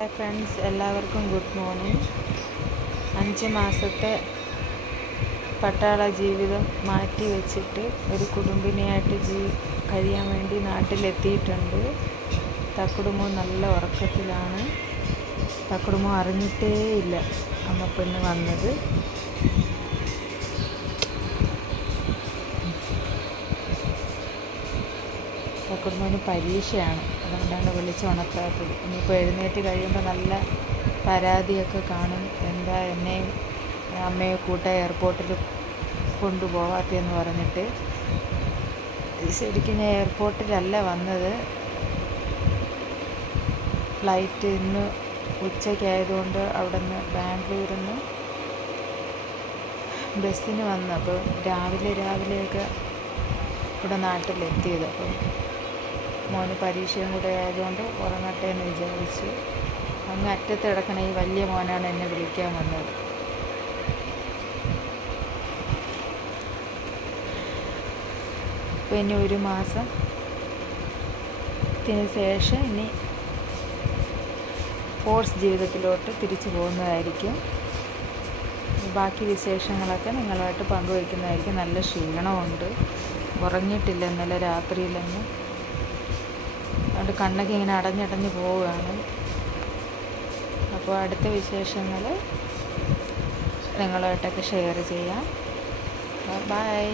Hi friends, എല്ലാവർക്കും good morning. 5 മാസത്തെ പട്ടാള ജീവിതം മാറ്റി വെച്ചിട്ട് ഒരു കുടുംബിനിയായിട്ട് കഴിയാൻ വേണ്ടി നാട്ടിലെത്തിയിട്ടുണ്ട്. തക്കുടുമോ നല്ല ഉറക്കത്തിലാണ്. തക്കുടുമോ അറിഞ്ഞിട്ടേ ഇല്ല അമ്മ പെണ്ണ് വന്നത്. തക്കുടുമോന് പരീക്ഷയാണ്, അതുകൊണ്ടാണ് വിളിച്ചുണർത്താത്തത്. ഇനിയിപ്പോൾ എഴുന്നേറ്റ് കഴിയുമ്പോൾ നല്ല പരാതിയൊക്കെ കാണും. എന്താ എന്നെയും അമ്മയെ എയർപോർട്ടിൽ കൊണ്ടുപോകാത്തതെന്ന് പറഞ്ഞിട്ട്. ശരിക്കും ഞാൻ എയർപോർട്ടിലല്ല വന്നത്. ഫ്ലൈറ്റ് ഇന്ന് ഉച്ചയ്ക്കായതുകൊണ്ട് അവിടെ നിന്ന് ബാംഗ്ലൂരിൽ നിന്ന് ബസ്സിന് വന്നു. അപ്പോൾ രാവിലെയൊക്കെ ഇവിടെ നാട്ടിലെത്തിയത്. അപ്പം മോന് പരീക്ഷയും കൂടെ ആയതുകൊണ്ട് ഉറങ്ങട്ടെ എന്ന് വിചാരിച്ചു. അങ്ങ് അറ്റത്ത് കിടക്കണ ഈ വലിയ മോനാണ് എന്നെ വിളിക്കാൻ വന്നത്. അപ്പോൾ ഇനി 1 മാസത്തിന് ശേഷം ഇനി ഫോഴ്സ് ജീവിതത്തിലോട്ട് തിരിച്ചു പോകുന്നതായിരിക്കും. ബാക്കി വിശേഷങ്ങളൊക്കെ നിങ്ങളുമായിട്ട് പങ്കുവയ്ക്കുന്നതായിരിക്കും. നല്ല ക്ഷീണമുണ്ട്, ഉറങ്ങിയിട്ടില്ല ഇന്നലെ രാത്രിയിലൊന്നും. അതുകൊണ്ട് കണ്ണൊക്കെ ഇങ്ങനെ അടഞ്ഞടഞ്ഞ് പോവുകയാണ്. അപ്പോൾ അടുത്ത വിശേഷങ്ങൾ നിങ്ങളുമായിട്ടൊക്കെ ഷെയർ ചെയ്യാം. ബൈ.